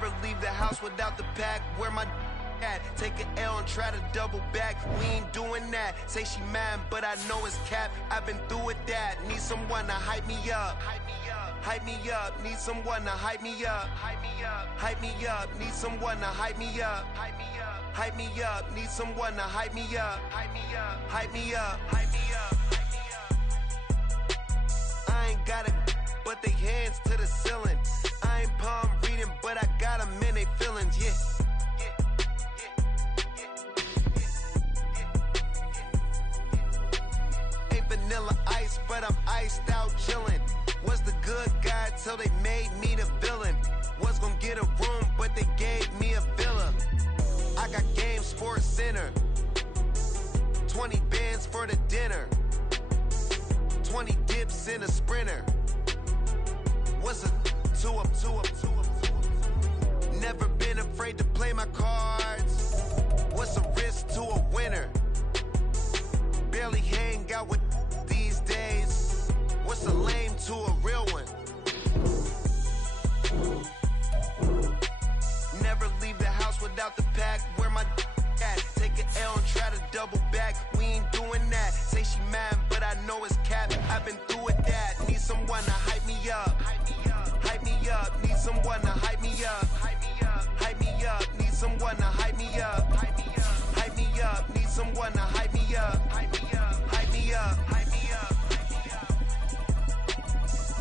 Never leave the house without the pack. Where my at? Take an L and try to double back. We ain't doing that. Say she mad, but I know it's cap. I've been through with that. Need someone to hype me up. Hype me up. Need someone to hype me up. Hype me up. Hype me up. Need someone to hype me up. Hype me up. Hype me up. Need someone to hype me up. Hype me up. Hype me up. Hype me up. I ain't got it, but they hands to the ceiling. I ain't palm reading, but I got them in they feelings, yeah. Ain't vanilla ice, but I'm iced out chillin'. Was the good guy till they made me the villain. Was gonna get a room, but they gave me a villa. I got Game Sports Center. 20 bands for the dinner. 20 dips in a sprinter. What's a two up? Never been afraid to play my cards. What's a risk to a winner? Barely hang out with these days. What's a lame to a real one? Never leave the house without the pack. Where my at? Take an L and try to double back. We ain't doing that. Say she mad, but I know it's cap. I've been through with that. Need someone to hype me up. Hype me up. Need someone to hype me up. Hype me up. Need someone to hype me up. Hype me up. Need someone to hype me up. Hype me up. Hype me up.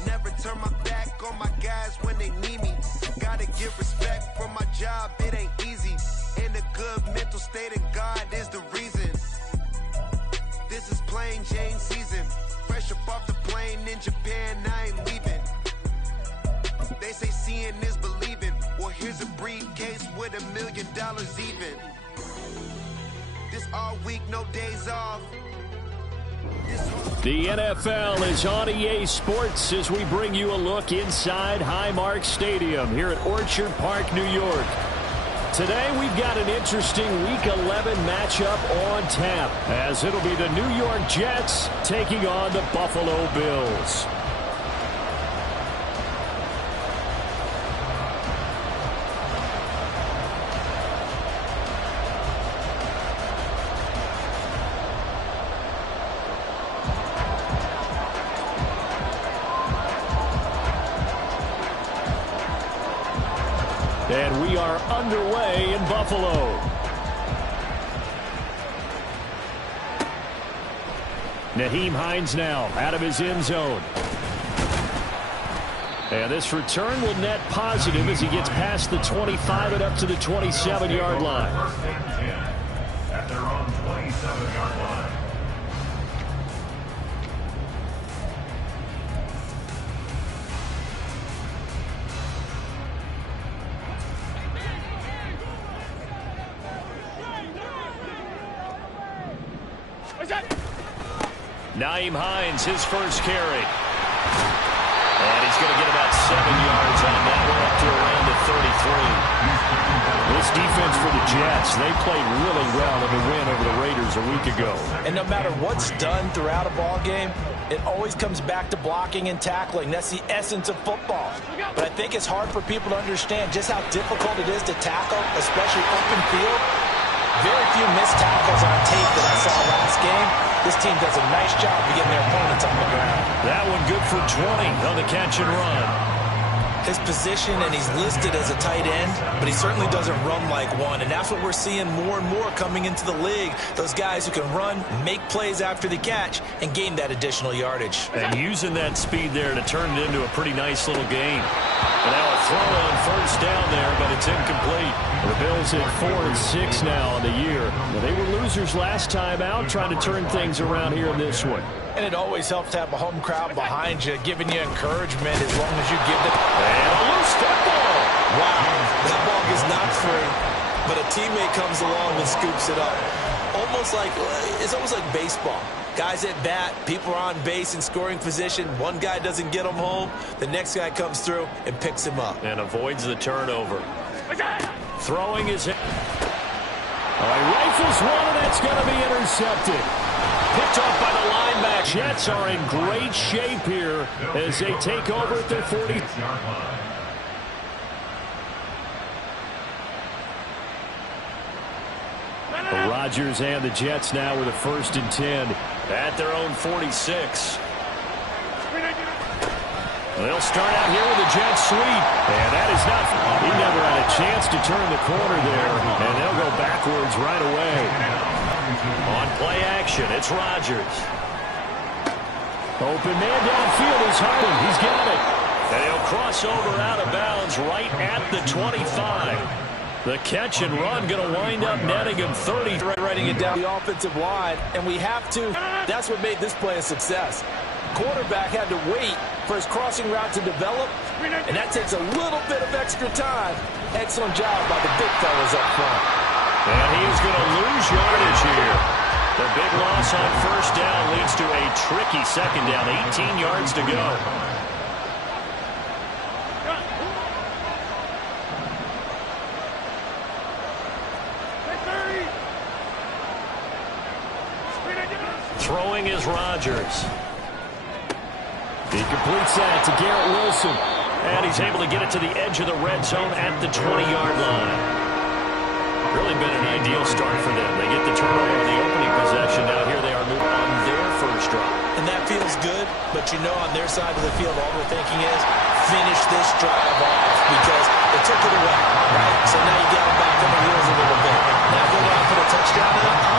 Never turn my back on my guys when they need me. Gotta give respect for my job. It ain't easy. In a good mental state, and God is the reason. This is plain Jane season. Fresh up off the plane in Japan, I ain't leaving. They say seeing is believing. Well, here's a briefcase with $1 million even. This all week, no days off. The NFL is on EA Sports as we bring you a look inside Highmark Stadium here at Orchard Park, New York. Today we've got an interesting Week 11 matchup on tap as it'll be the New York Jets taking on the Buffalo Bills. And we are underway in Buffalo. Nyheim Hines now out of his end zone. And this return will net positive as he gets past the 25 and up to the 27-yard line. At their own 27-yard line. Nyheim Hines, his first carry. And he's going to get about 7 yards on that. We're up to around the 33. This defense for the Jets, they played really well in the win over the Raiders a week ago. And no matter what's done throughout a ball game, it always comes back to blocking and tackling. That's the essence of football. But I think it's hard for people to understand just how difficult it is to tackle, especially open field. Very few missed tackles on tape that I saw last game. This team does a nice job of getting their opponents on the ground. That one good for 20 on the catch and run. His position, and he's listed as a tight end, but he certainly doesn't run like one. And that's what we're seeing more and more coming into the league. Those guys who can run, make plays after the catch, and gain that additional yardage. And using that speed there to turn it into a pretty nice little game. And now a throw on first down there, but it's incomplete. The Bills at 4-6 now on the year. Now, they were losers last time out, trying to turn things around here in this one. And it always helps to have a home crowd behind you, giving you encouragement as long as you give them. And a loose football. Wow, that ball is not free, but a teammate comes along and scoops it up. It's almost like baseball. Guys at bat, people are on base in scoring position. One guy doesn't get him home. The next guy comes through and picks him up. And avoids the turnover. Throwing his head. He rifles one, and that's going to be intercepted. Picked off by the linebacker. Jets are in great shape here as they take over at their 40. Rodgers and the Jets now with a 1st and 10 at their own 46. They'll start out here with a jet sweep. And that is not... He never had a chance to turn the corner there. And they'll go backwards right away. On play action, it's Rodgers. Open man downfield is Harden. He's got it. And he'll cross over out of bounds right at the 25. The catch and run going to wind up netting him 30. Writing it down the offensive line, and we have to. That's what made this play a success. Quarterback had to wait for his crossing route to develop, and that takes a little bit of extra time. Excellent job by the big fellas up front. And he is going to lose yardage here. The big loss on 1st down leads to a tricky 2nd down. 18 yards to go. Throwing is Rodgers. He completes that to Garrett Wilson. And he's able to get it to the edge of the red zone at the 20-yard line. Really been an ideal start for them. They get the turnover in the opening possession. Now here they are moving on their 1st drive. And that feels good, but you know on their side of the field all they're thinking is finish this drive off because they took it away, right? So now you get them back on the wheels a little bit. Now go down and put a touchdown on them.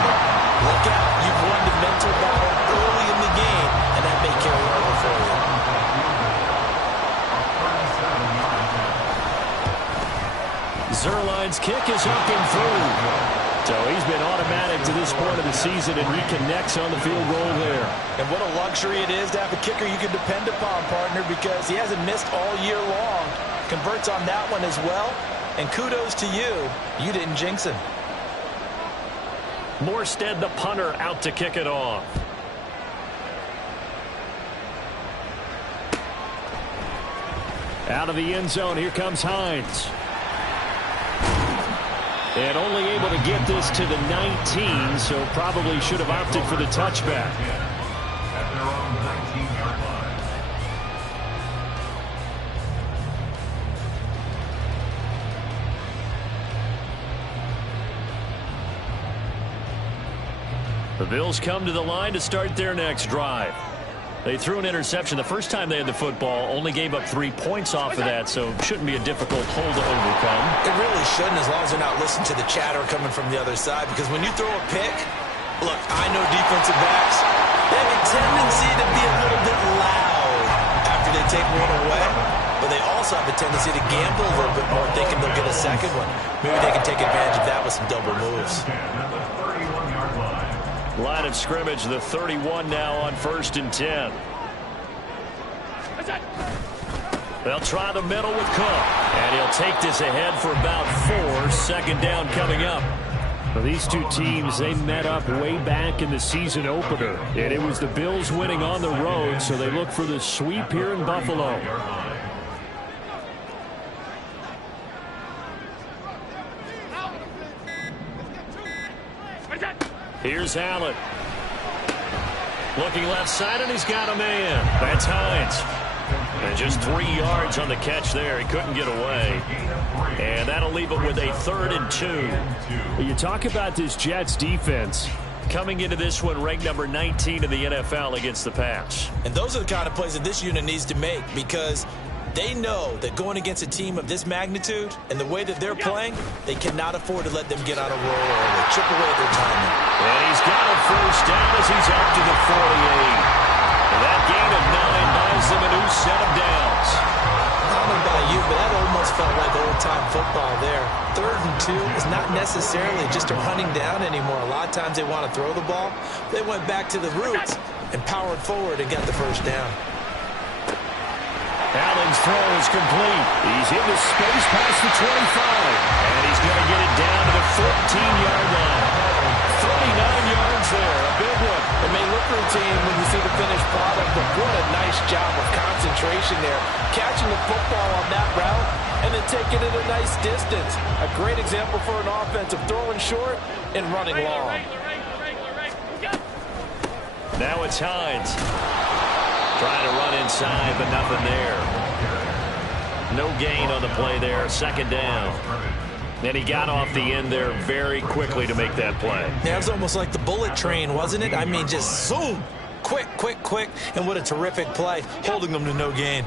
Look out. You've won the mental battle early in the game, and that may carry over for you. Zerline's kick is up and through. So he's been automatic to this point of the season, and he connects on the field goal there. And what a luxury it is to have a kicker you can depend upon, partner, because he hasn't missed all year long. Converts on that one as well. And kudos to you. You didn't jinx him. Morstead, the punter, out to kick it off. Out of the end zone, here comes Hines. And only able to get this to the 19, so probably should have opted for the touchback. At their own 19-yard line. The Bills come to the line to start their next drive. They threw an interception the first time they had the football, only gave up 3 points off of that, so shouldn't be a difficult hole to overcome. It really shouldn't, as long as they're not listening to the chatter coming from the other side, because when you throw a pick, look, I know defensive backs, they have a tendency to be a little bit loud after they take one away, but they also have a tendency to gamble a little bit more, thinking they'll get a second one. Maybe they can take advantage of that with some double moves. Line of scrimmage, the 31 now on 1st and 10. They'll try the middle with Cook. And he'll take this ahead for about 4. 2nd down coming up. Well, these two teams, they met up way back in the season opener. And it was the Bills winning on the road, so they look for the sweep here in Buffalo. Here's Allen. Looking left side, and he's got a man. That's Hines. And just 3 yards on the catch there. He couldn't get away. And that'll leave it with a 3rd and 2. You talk about this Jets defense coming into this one ranked number 19 in the NFL against the pass. And those are the kind of plays that this unit needs to make, because they know that going against a team of this magnitude and the way that they're playing, they cannot afford to let them get on a roll or chip away at their timing. And he's got a 1st down as he's up to the 48. And that gain of 9 buys them a new set of downs. I don't know about you, but that almost felt like old-time football there. 3rd and 2 is not necessarily just a running down anymore. A lot of times they want to throw the ball. They went back to the roots and powered forward and got the 1st down. Allen's throw is complete. He's into space past the 25. And he's going to get it down to the 14-yard line. 39 yards there. A big one. It may look routine when you see the finished product, but what a nice job of concentration there. Catching the football on that route and then taking it a nice distance. A great example for an offense of throwing short and running long. Now it's Hines. Trying to run inside, but nothing there. No gain on the play there. 2nd down. And he got off the end there very quickly to make that play. Yeah, it was almost like the bullet train, wasn't it? I mean, just zoom. Quick, quick, quick. And what a terrific play, holding them to no gain.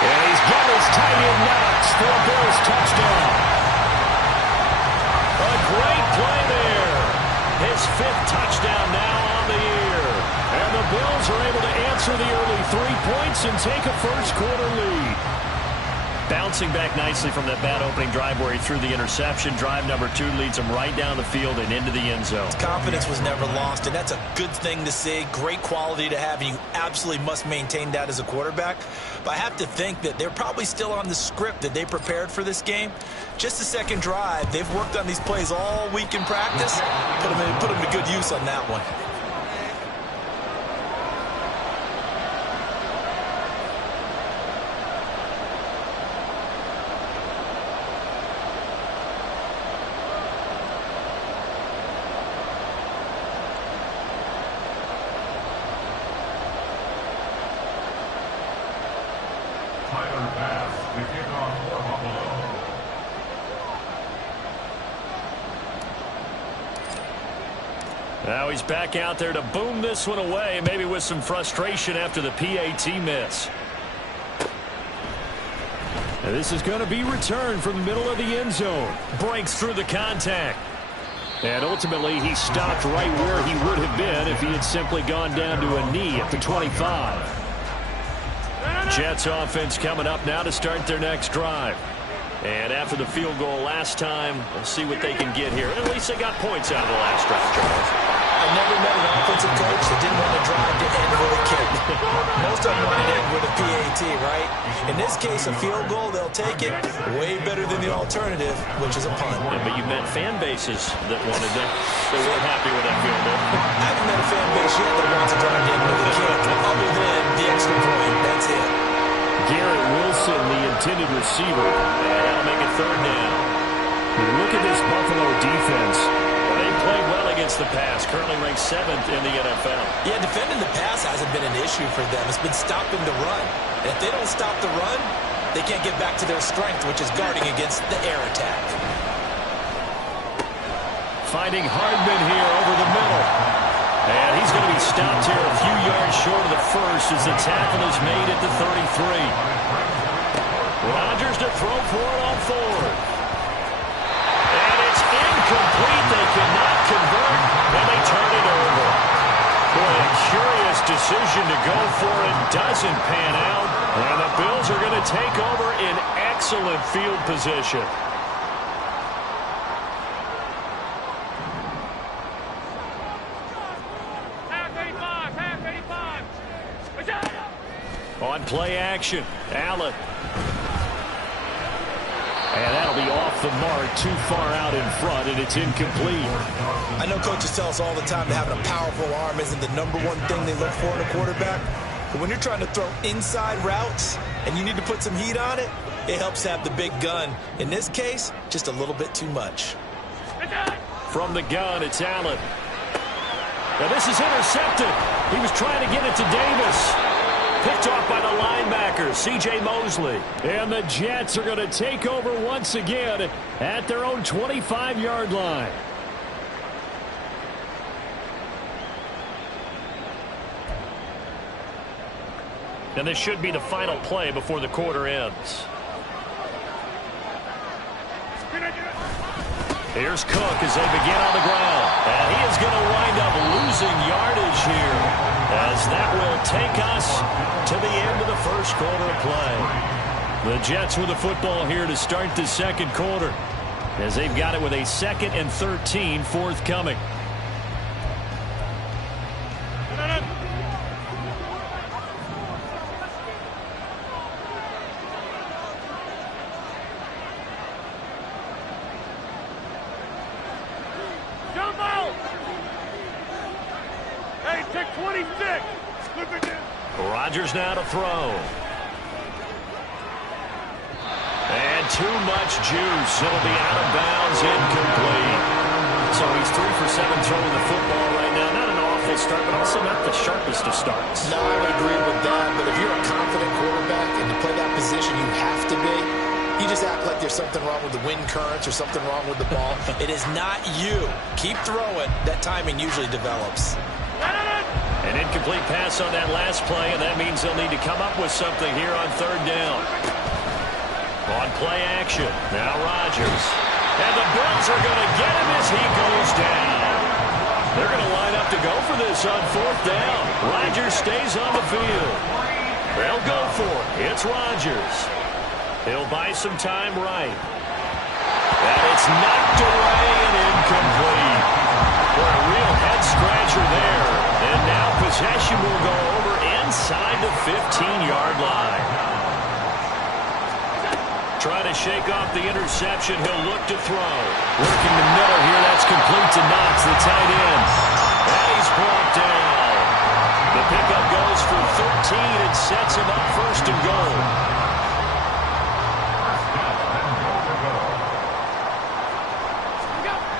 And he's got his tight end knocks for a Bills touchdown. A great play there. His 5th touchdown now on the year. And the Bills are able to answer the early 3 points and take a first-quarter lead. Bouncing back nicely from that bad opening drive where he threw the interception. Drive number 2 leads him right down the field and into the end zone. His confidence was never lost, and that's a good thing to see. Great quality to have, and you absolutely must maintain that as a quarterback. But I have to think that they're probably still on the script that they prepared for this game. Just the second drive, they've worked on these plays all week in practice. Put them to good use on that one. Now he's back out there to boom this one away, maybe with some frustration after the PAT miss. And this is going to be returned from the middle of the end zone. Breaks through the contact. And ultimately, he stopped right where he would have been if he had simply gone down to a knee at the 25. Jets offense coming up now to start their next drive. And after the field goal last time, we'll see what they can get here. At least they got points out of the last drive, Charles. I never met an offensive coach that didn't want to drive to end with a kick. Most of them want to end with a PAT, right? In this case, a field goal, they'll take it. Way better than the alternative, which is a punt. Yeah, but you met fan bases that wanted that. They weren't happy with that field goal. I haven't met a fan base yet that wants to drive to end with a kick, other than the extra point. That's it. Garrett Wilson, the intended receiver. And that'll make it 3rd down. Look at this Buffalo defense. They played well against the pass. Currently ranked 7th in the NFL. Yeah, defending the pass hasn't been an issue for them. It's been stopping the run. And if they don't stop the run, they can't get back to their strength, which is guarding against the air attack. Finding Hardman here over the middle. And he's going to be stopped here a few yards short of the first as the tackle is made at the 33. Rodgers to throw for it on 4th. And it's incomplete. They cannot convert, and they turn it over. Boy, a curious decision to go for it doesn't pan out. And the Bills are going to take over in excellent field position. On play action, Allen. And that'll be off the mark, too far out in front, and it's incomplete. I know coaches tell us all the time that having a powerful arm isn't the #1 thing they look for in a quarterback. But when you're trying to throw inside routes and you need to put some heat on it, it helps have the big gun. In this case, just a little bit too much. From the gun, it's Allen. Now this is intercepted. He was trying to get it to Davis. Picked off by the linebacker, C.J. Mosley. And the Jets are going to take over once again at their own 25-yard line. And this should be the final play before the quarter ends. Here's Cook as they begin on the ground. And he is going to wind up losing yardage here, as that will take us to the end of the first quarter of play. The Jets with the football here to start the second quarter, as they've got it with a 2nd and 13 forthcoming. Rodgers now to throw. And too much juice. It'll be out of bounds, incomplete. So he's 3 for 7 throwing the football right now. Not an awful start, but also not the sharpest of starts. No, I would agree with that. But if you're a confident quarterback and you play that position, you have to be. You just act like there's something wrong with the wind currents or something wrong with the ball. It is not you. Keep throwing. That timing usually develops. An incomplete pass on that last play, and that means they'll need to come up with something here on third down. On play action, now Rodgers. And the Bills are going to get him as he goes down. They're going to line up to go for this on fourth down. Rodgers stays on the field. They'll go for it. It's Rodgers. He'll buy some time right. And it's knocked away and incomplete. For a real head-scratcher there. And now possession will go over inside the 15-yard line. Trying to shake off the interception. He'll look to throw. Working the middle here. That's complete to Knox, the tight end. And he's brought down. The pickup goes for 13 and sets him up first and goal.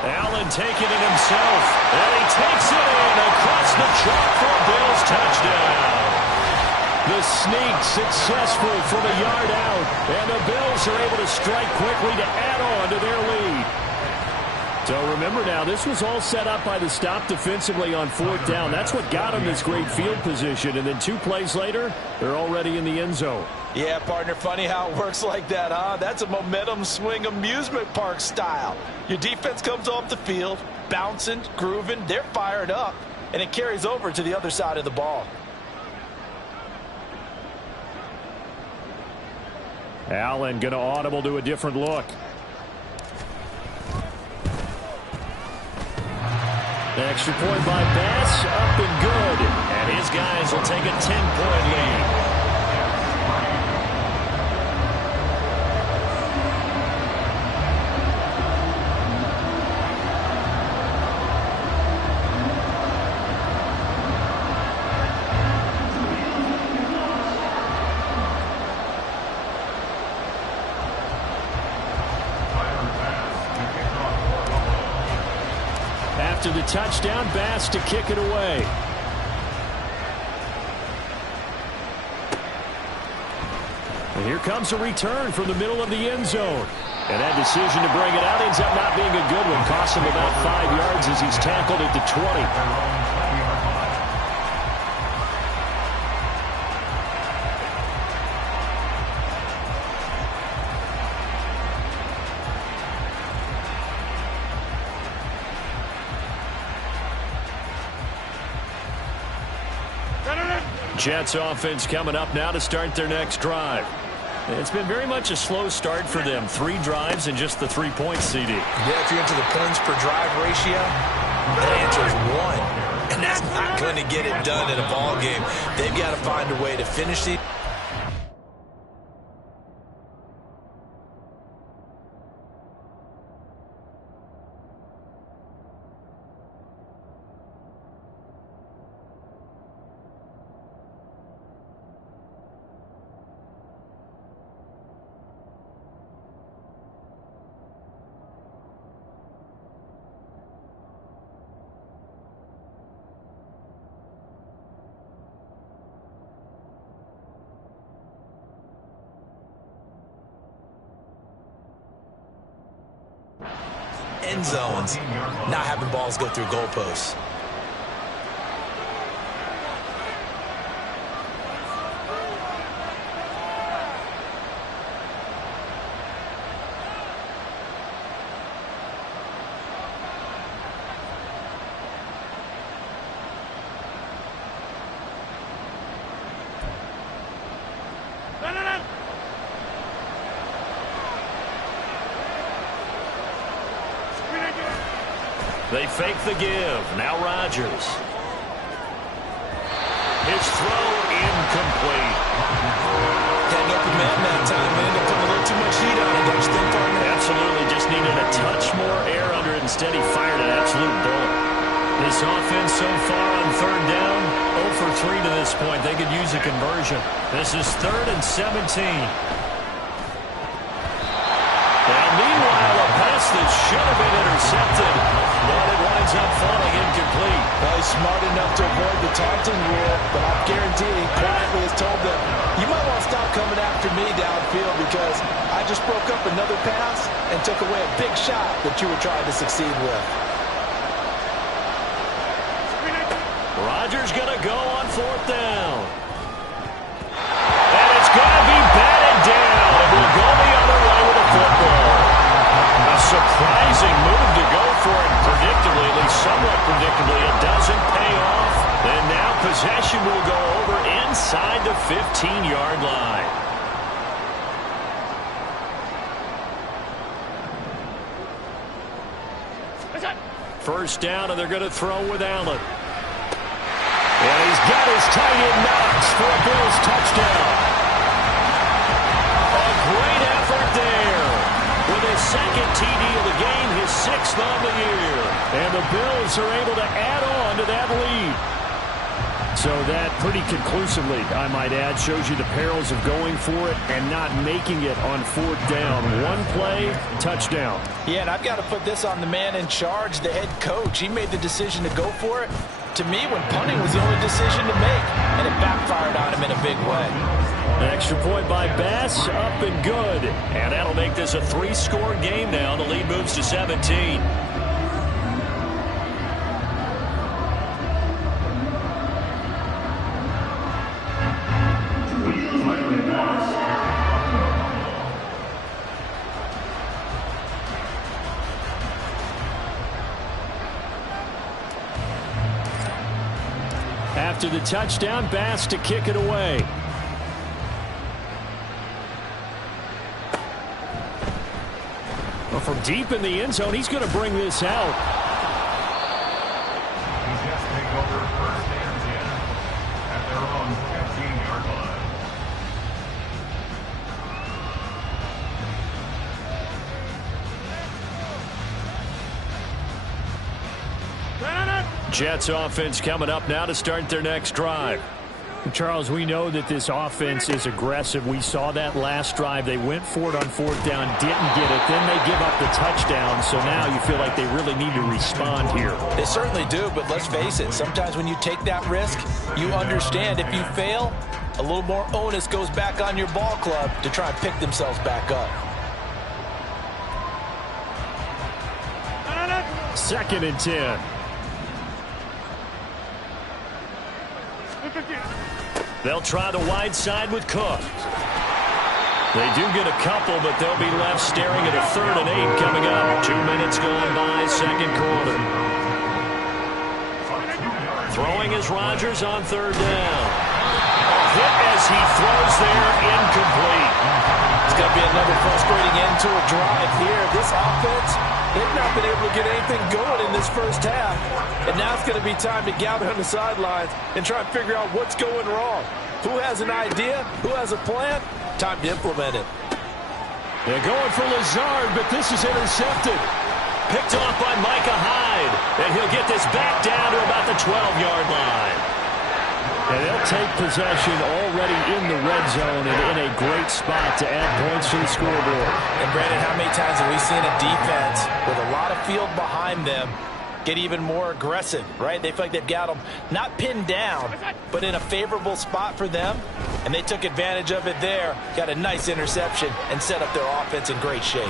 Allen taking it himself. And he takes it in across the chalk for a Bills touchdown. The sneak successful from a yard out. And the Bills are able to strike quickly to add on to their lead. So remember now, this was all set up by the stop defensively on fourth down. That's what got them this great field position. And then 2 plays later, they're already in the end zone. Yeah, partner, funny how it works like that, huh? That's a momentum swing amusement park style. Your defense comes off the field, bouncing, grooving, they're fired up, and it carries over to the other side of the ball. Allen going to audible to a different look. Extra point by Bass, up and good. And his guys will take a 10-point lead. After the touchdown, Bass to kick it away. And here comes a return from the middle of the end zone. And that decision to bring it out ends up not being a good one. Costs him about 5 yards as he's tackled at the 20. Jets offense coming up now to start their next drive. It's been very much a slow start for them. 3 drives and just the 3 points, CD. Yeah, if you're into the points per drive ratio, that answer is 1. And that's not going to get it done in a ball game. They've got to find a way to finish the... end zones, not having balls go through goalposts. They fake the give. Now Rodgers. His throw incomplete. Had an open man that time. They ended up putting a little too much heat on it, don't you think, partner? Absolutely. Just needed a touch more air under it. Instead, he fired an absolute bullet. This offense so far on third down, 0 for 3 to this point. They could use a conversion. This is 3rd and 17. Now, meanwhile, a pass that should have been intercepted but it winds up falling incomplete. Well, he's smart enough to avoid the taunting rule, but I'm guaranteeing he quietly has told them, you might want to stop coming after me downfield because I just broke up another pass and took away a big shot that you were trying to succeed with. Rodgers going to go on 4th down. And it's going to be batted down. And we'll go the other way with a football. A surprising move to go for it predictably, at least somewhat predictably. It doesn't pay off. And now possession will go over inside the 15-yard line. First down, and they're going to throw with Allen. And he's got his tight end Knox for a Bills touchdown. A great effort there. With his second TD of the game, his 6th on the year. And the Bills are able to add on to that lead. So that pretty conclusively, I might add, shows you the perils of going for it and not making it on 4th down. One play, touchdown. Yeah, and I've got to put this on the man in charge, the head coach. He made the decision to go for it. To me, when punting was the only decision to make, and it backfired on him in a big way. An extra point by Bass, up and good. And that'll make this a 3-score game now. The lead moves to 17. After the touchdown, Bass to kick it away. Well, from deep in the end zone, he's going to bring this out. He just take over 1st and 10 at their own 15-yard line. Jets offense coming up now to start their next drive. Charles, we know that this offense is aggressive. We saw that last drive. They went for it on 4th down, didn't get it. Then they give up the touchdown. So now you feel like they really need to respond here. They certainly do, but let's face it. Sometimes when you take that risk, you understand if you fail, a little more onus goes back on your ball club to try and pick themselves back up. 2nd and 10. They'll try the wide side with Cook. They do get a couple, but they'll be left staring at a 3rd and 8 coming up. 2 minutes going by, 2nd quarter. Throwing is Rodgers on 3rd down. Hit as he throws there, incomplete. It's going to be another frustrating end to a drive here. This offense, they've not been able to get anything going in this first half. And now it's going to be time to gather on the sidelines and try and figure out what's going wrong. Who has an idea? Who has a plan? Time to implement it. They're going for Lazard, but this is intercepted. Picked off by Micah Hyde. And he'll get this back down to about the 12-yard line. And they'll take possession already in the red zone and in a great spot to add points to the scoreboard. And Brandon, how many times have we seen a defense with a lot of field behind them get even more aggressive, right? They feel like they've got them not pinned down, but in a favorable spot for them. And they took advantage of it there, got a nice interception, and set up their offense in great shape.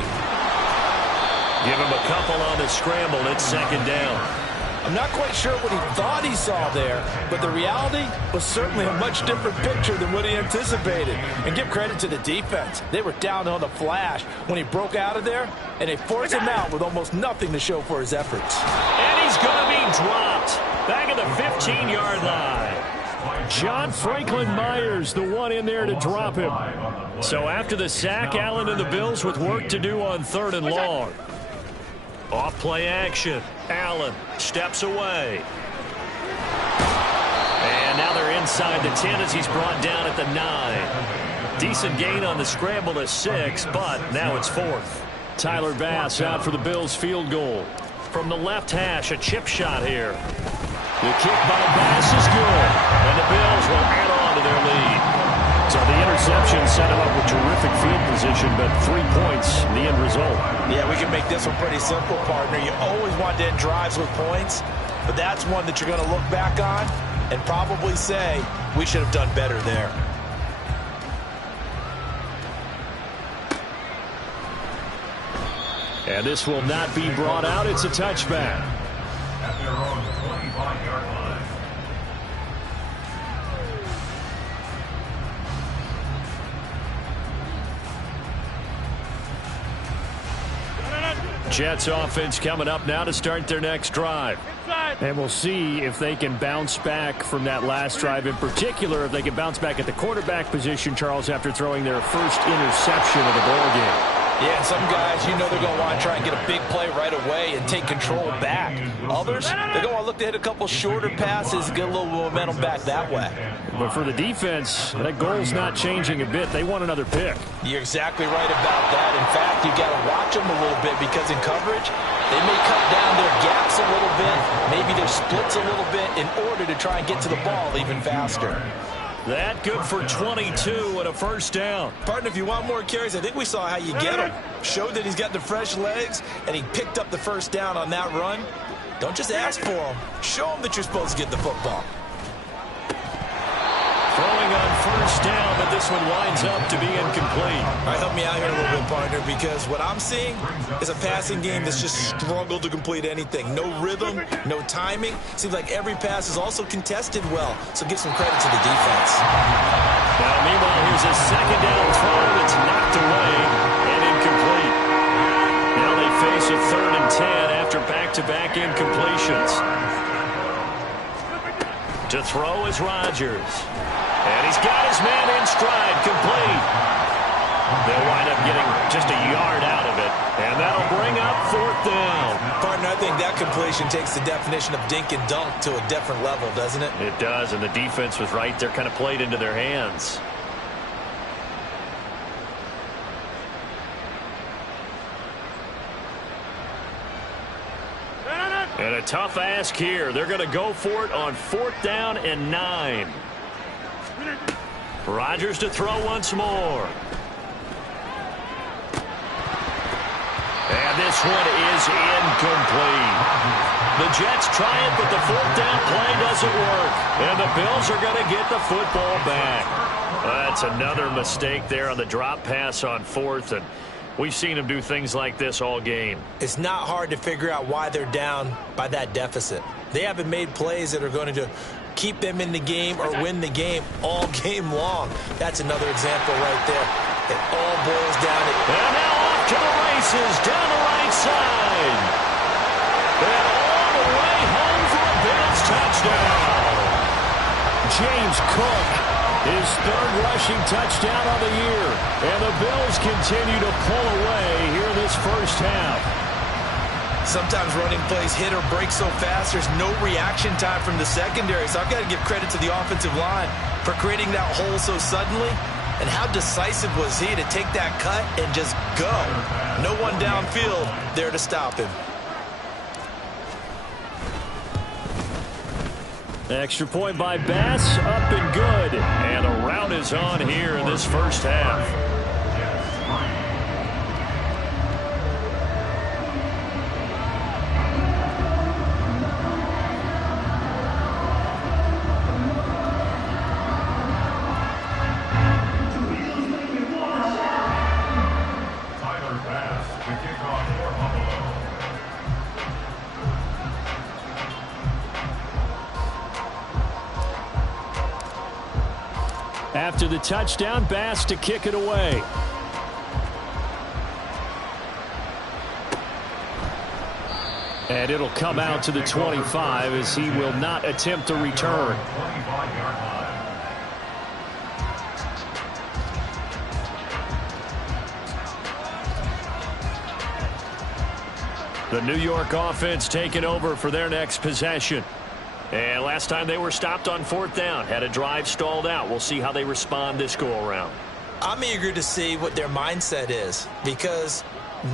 Give him a couple on the scramble. It's 2nd down. I'm not quite sure what he thought he saw there, but the reality was certainly a much different picture than what he anticipated. And give credit to the defense. They were down on the flash when he broke out of there, and they forced him out with almost nothing to show for his efforts. And he's going to be dropped back at the 15-yard line. John Franklin Myers, the one in there to drop him. So after the sack, Allen and the Bills with work to do on 3rd and long. Off play action. Allen steps away. And now they're inside the 10 as he's brought down at the 9. Decent gain on the scramble to 6, but now it's 4th. Tyler Bass out for the Bills field goal. From the left hash, a chip shot here. The kick by Bass is good. And the Bills will add on to their lead. So the interception set him up with terrific field position, but 3 points, the end result. Yeah, we can make this one pretty simple, partner. You always want to end drives with points, but that's one that you're going to look back on and probably say, we should have done better there. And this will not be brought out. It's a touchback. At their own 25-yard line. Jets offense coming up now to start their next drive. And we'll see if they can bounce back from that last drive, in particular if they can bounce back at the quarterback position, Charles, after throwing their first interception of the ball game. Yeah, and some guys, you know they're going to want to try and get a big play right away and take control back. Others, they're going to look to hit a couple shorter passes and get a little momentum back that way. But for the defense, that goal's not changing a bit. They want another pick. You're exactly right about that. In fact, you got to watch them a little bit because in coverage, they may cut down their gaps a little bit, maybe their splits a little bit in order to try and get to the ball even faster. That good for 22 and a first down. Partner, if you want more carries, I think we saw how you get him. Showed that he's got the fresh legs, and he picked up the first down on that run. Don't just ask for him. Show him that you're supposed to get the football. Throwing on first down, but this one winds up to be incomplete. All right, help me out here a little bit, partner, because what I'm seeing is a passing game that's just struggled to complete anything. No rhythm, no timing. Seems like every pass is also contested well, so give some credit to the defense. Now, meanwhile, here's a second down throw that's knocked away and incomplete. Now they face a 3rd and 10 after back-to-back incompletions. To throw is Rodgers. And he's got his man in stride, complete. They'll wind up getting just a yard out of it. And that'll bring up 4th down. Partner, I think that completion takes the definition of dink and dunk to a different level, doesn't it? It does, and the defense was right there, kind of played into their hands. And a tough ask here. They're going to go for it on 4th down and 9. Rodgers to throw once more. And this one is incomplete. The Jets try it, but the 4th down play doesn't work. And the Bills are going to get the football back. That's another mistake there on the drop pass on 4th, and we've seen them do things like this all game. It's not hard to figure out why they're down by that deficit. They haven't made plays that are going to keep them in the game or win the game all game long. That's another example right there. It all boils down to... And now off to the races down the right side. And all the way home for a Bills touchdown. James Cook, his 3rd rushing touchdown on the year. And the Bills continue to pull away here in this first half. Sometimes running plays hit or break so fast, there's no reaction time from the secondary. So I've got to give credit to the offensive line for creating that hole so suddenly. And how decisive was he to take that cut and just go? No one downfield there to stop him. Extra point by Bass, up and good. And a rout is on here in this first half. After the touchdown, Bass to kick it away. And it'll come out to the 25 as he will not attempt to return. The New York offense taking over for their next possession. And last time they were stopped on 4th down, had a drive stalled out. We'll see how they respond this go-around. I'm eager to see what their mindset is, because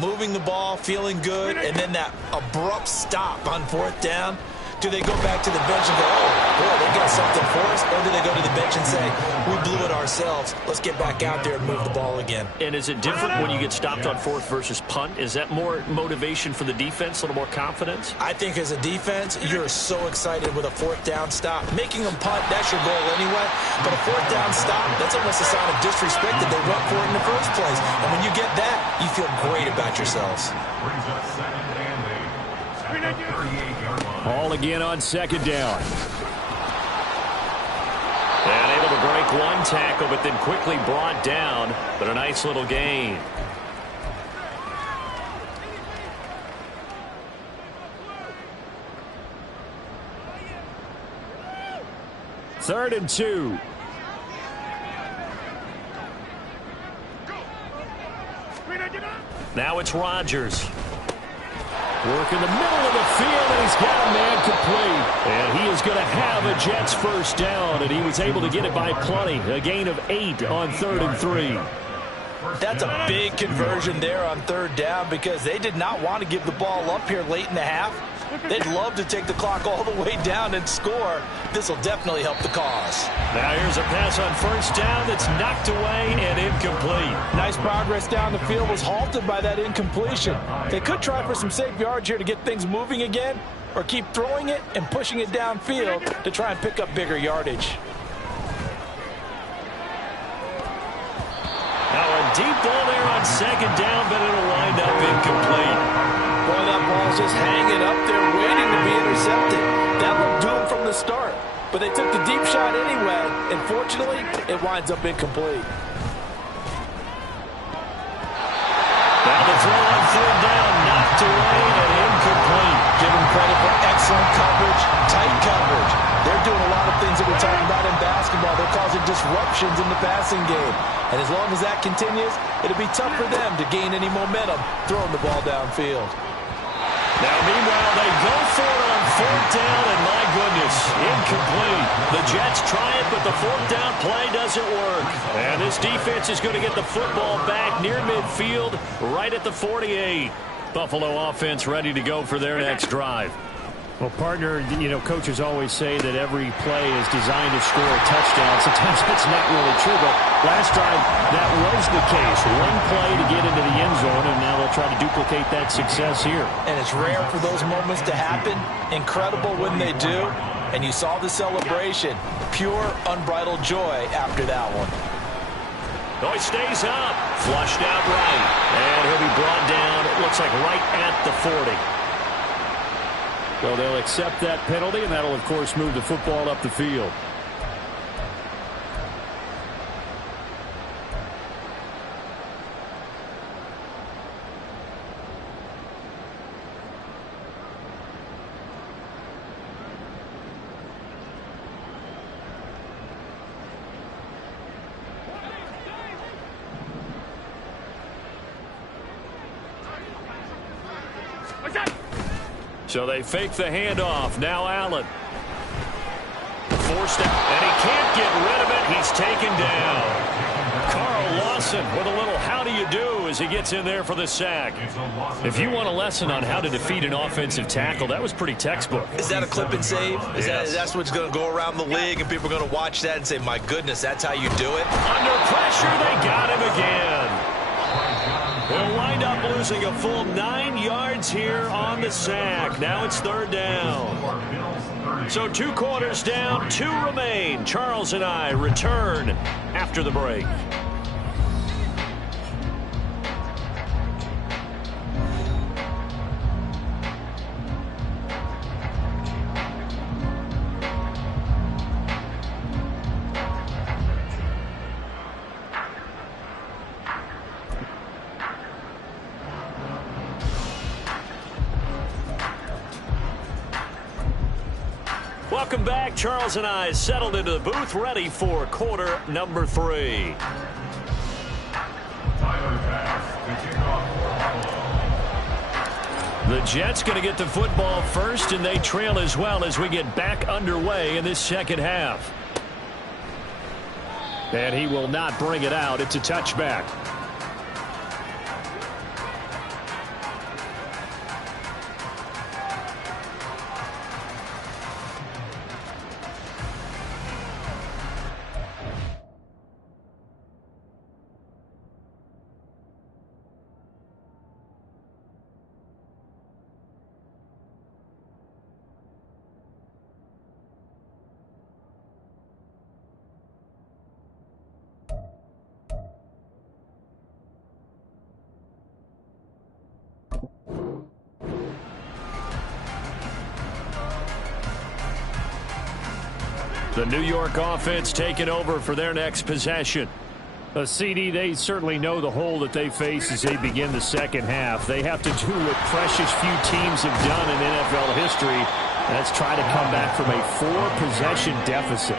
moving the ball, feeling good, and then that abrupt stop on 4th down, do they go back to the bench and go, oh, boy, they got something for us, or do they go to the bench coach and say, we blew it ourselves. Let's get back out there and move the ball again. And is it different when you get stopped on fourth versus punt? Is that more motivation for the defense, a little more confidence? I think as a defense, you're so excited with a fourth down stop. Making them punt, that's your goal anyway. But a fourth down stop, that's almost a sign of disrespect that they went for it in the first place. And when you get that, you feel great about yourselves. Brings up second and 8 at the 38-yard line. Ball again on second down. And able to break one tackle, but then quickly brought down. But a nice little gain. Third and 2. Now it's Rodgers. Work in the middle of the field, and he's got a man complete. And he is going to have a Jets first down, and he was able to get it by plenty. A gain of 8 on 3rd and 3. That's a big conversion there on third down because they did not want to give the ball up here late in the half. They'd love to take the clock all the way down and score. This will definitely help the cause. Now here's a pass on first down that's knocked away and incomplete. Nice progress down the field was halted by that incompletion. They could try for some safe yards here to get things moving again, or keep throwing it and pushing it downfield to try and pick up bigger yardage. Now a deep ball there on second down, but it'll wind up incomplete. Boy, that ball's just hanging up there waiting to be intercepted. That looked doomed from the start, but they took the deep shot anyway, and fortunately, it winds up incomplete. Now the throw on third down, knocked away and incomplete. Give them credit for excellent coverage, tight coverage. They're doing a lot of things that we're talking about in basketball. They're causing disruptions in the passing game. And as long as that continues, it'll be tough for them to gain any momentum throwing the ball downfield. Now, meanwhile, they go for it on fourth down, and my goodness, incomplete. The Jets try it, but the fourth down play doesn't work. And this defense is going to get the football back near midfield, right at the 48. Buffalo offense ready to go for their next drive. Well, partner, you know, coaches always say that every play is designed to score a touchdown. Sometimes that's not really true, but last drive, that was the case. One play to get into the end zone, and now they'll try to duplicate that success here. And it's rare for those moments to happen. Incredible when they do. And you saw the celebration. Pure, unbridled joy after that one. Oh, he stays up. Flushed out right. And he'll be brought down, it looks like right at the 40. So they'll accept that penalty, and that'll, of course, move the football up the field. So they fake the handoff. Now Allen. Forced out, and he can't get rid of it. He's taken down. Carl Lawson with a little how do you do as he gets in there for the sack. If you want a lesson on how to defeat an offensive tackle, that was pretty textbook. Is that a clip and save? Yes. That's what's going to go around the league, and people are going to watch that and say, my goodness, that's how you do it? Under pressure, they got him again. They'll wind up losing a full 9 yards here on the sack. Now it's third down. So 2 quarters down, 2 remain. Charles and I return after the break. Welcome back. Charles and I settled into the booth, ready for quarter number 3. The Jets going to get the football first, and they trail as well as we get back underway in this second half. And he will not bring it out. It's a touchback. The New York offense taking over for their next possession. CD, they certainly know the hole that they face as they begin the second half. They have to do what precious few teams have done in NFL history. That's try to come back from a 4-possession deficit.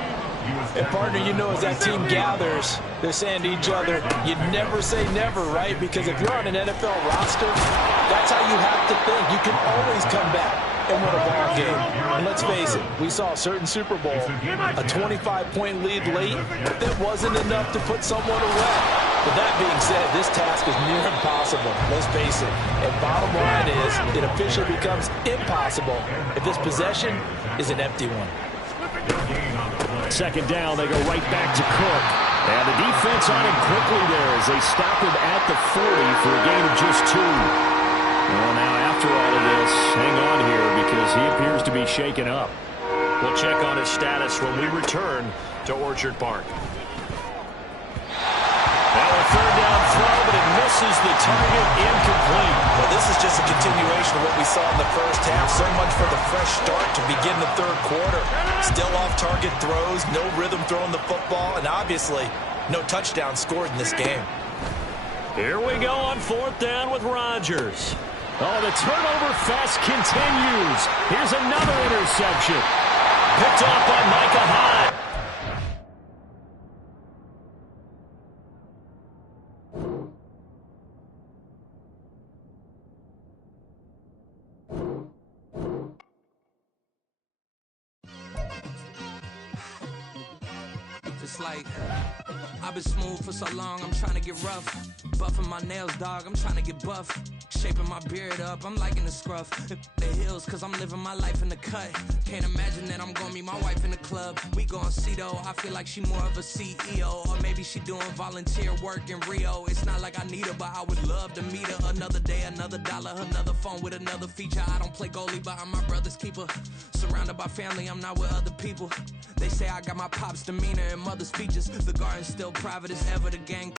And, partner, you know, as that team gathers, they're saying to each other, you never say never, right? Because if you're on an NFL roster, that's how you have to think. You can always come back and win a ball game. And let's face it, we saw a certain Super Bowl, a 25-point lead late, that wasn't enough to put someone away. But that being said, this task is near impossible. Let's face it. And bottom line is, it officially becomes impossible if this possession is an empty one. Second down, they go right back to Cook. And the defense on him quickly there as they stop him at the 40 for a gain of just 2. Well, now after all of this, hang on here because he appears to be shaken up. We'll check on his status when we return to Orchard Park. Now a third down throw, but it misses the target, incomplete. Well, this is just a continuation of what we saw in the first half. So much for the fresh start to begin the third quarter. Still off-target throws, no rhythm throwing the football, and obviously no touchdown scored in this game. Here we go on fourth down with Rodgers. Oh, the turnover fest continues. Here's another interception. Picked off by Micah Hyde. Just like, I've been smooth for so long, I'm trying to get rough. Buffing my nails, dog, I'm trying to get buff. Shaping my beard up, I'm liking the scruff. The hills, cause I'm living my life in the cut. Can't imagine that I'm gonna meet my wife in the club. We gon' see though, I feel like she more of a CEO. Or maybe she doing volunteer work in Rio. It's not like I need her, but I would love to meet her. Another day, another dollar, another phone with another feature. I don't play goalie, but I'm my brother's keeper. Surrounded by family, I'm not with other people. They say I got my pop's demeanor and mother's features. The garden's still private as ever, the gang